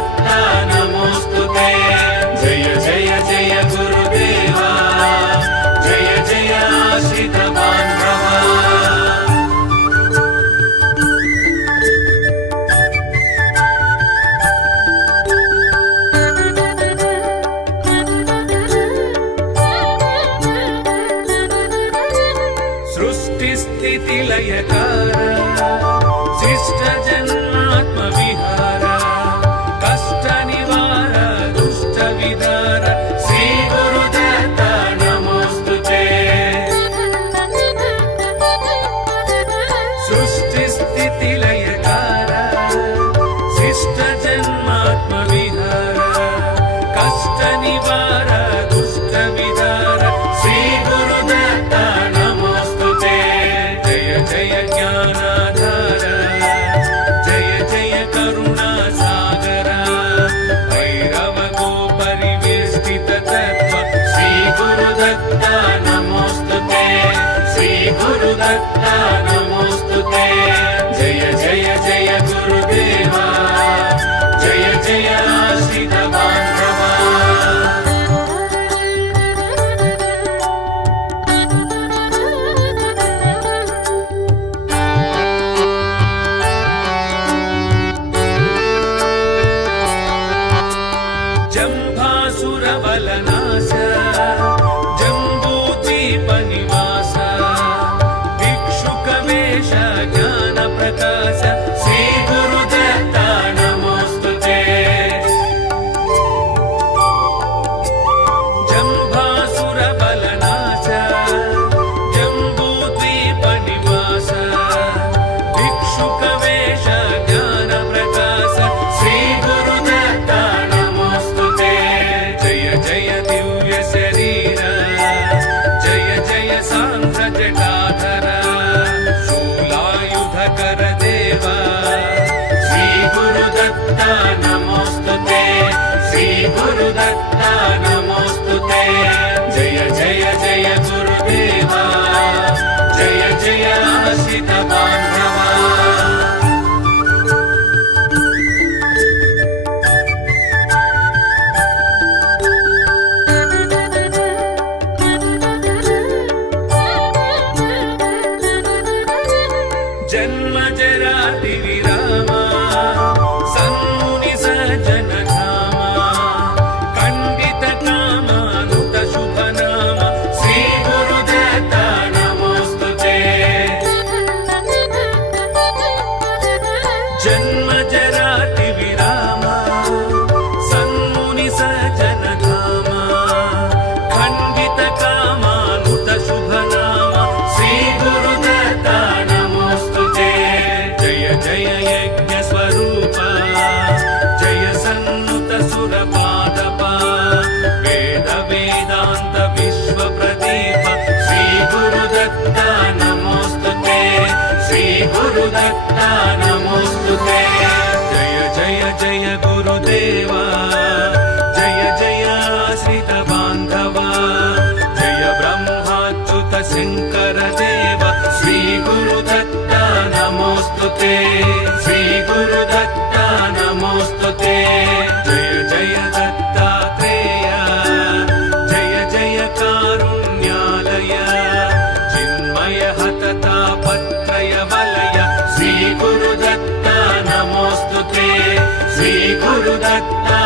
गुरुदत्ता नमोस्तुते। जय जय जय गुरुदेवा, जय जय आश्रित बान्धवा। सृष्टिस्थितिलयकार शिष्ट जन्मात्मविहार कष्ट निवार दुष्ट विदार श्री गुरुदत्ता नमोस्तुते। सृष्टिस्थितिलयकार शिष्ट जन्मात्मविहार कष्ट निवार दुष्ट विदार श्री गुरुदत्ता नमोस्तुते। जय जय ज्ञानाधार, जय जय करुणा सागर, भैरव गो परिवेष्टित तत्व श्री गुरुदत्ता नमोस्तुते। श्री गुरुदत्ता नमोस्तुते। जय जय जय गुरुदेवा, जय जय आश्रित बान्धवा। जम्भासुरबलनाश जम्बूद्वीपनिवास भिक्षुकवेश ज्ञानप्रकाश श्री गुरुदत्ता नमोस्तुते। जम्भासुरबलनाश जम्बूद्वीपनिवास भिक्षुकवेश ज्ञानप्रकाश श्री गुरुदत्ता नमोस्तुते। जय जय दिव्य शरीर, जय जय सांख्य जटाधर, शूलायुधकर देव श्री गुरुदत्ता नमोस्तुते। श्री गुरुदत्ता नमोस्तुते। जय जय जय गुरुदेवा, जय जय आश्रित बान्धवा। जन्म जराति विरामा सन्मुनि सज्जन धामा खण्डित कामानुत शुभ नाम श्री गुरुदत्ता नमोस्तुते। जन्म जराति विरामा सन्मुनि सज्जन धामा खण्डित कामानुत शुभ नाम श्री गुरुदत्ता नमोस्तुते। जय जय यज्ञ स्वरूप, जय सन्नुत सुरपादप, वेद वेदांत विश्व प्रदीप श्री गुरुदत्ता नमोस्तुते। श्री गुरुदत्ता नमोस्तुते। जय जय जय गुरुदेवा, जय जय आश्रित बान्धवा, जय ब्रह्माच्युत शङ्कर देव श्री गुरुदत्ता नमोस्तुते। श्री गुरुदत्ता नमोस्तुते। जय जय दत्तात्रेय, जय जय कारुण्यालय, चिन्मय हततापत्रय वलय श्री गुरुदत्ता नमोस्तुते। श्री गुरुदत्ता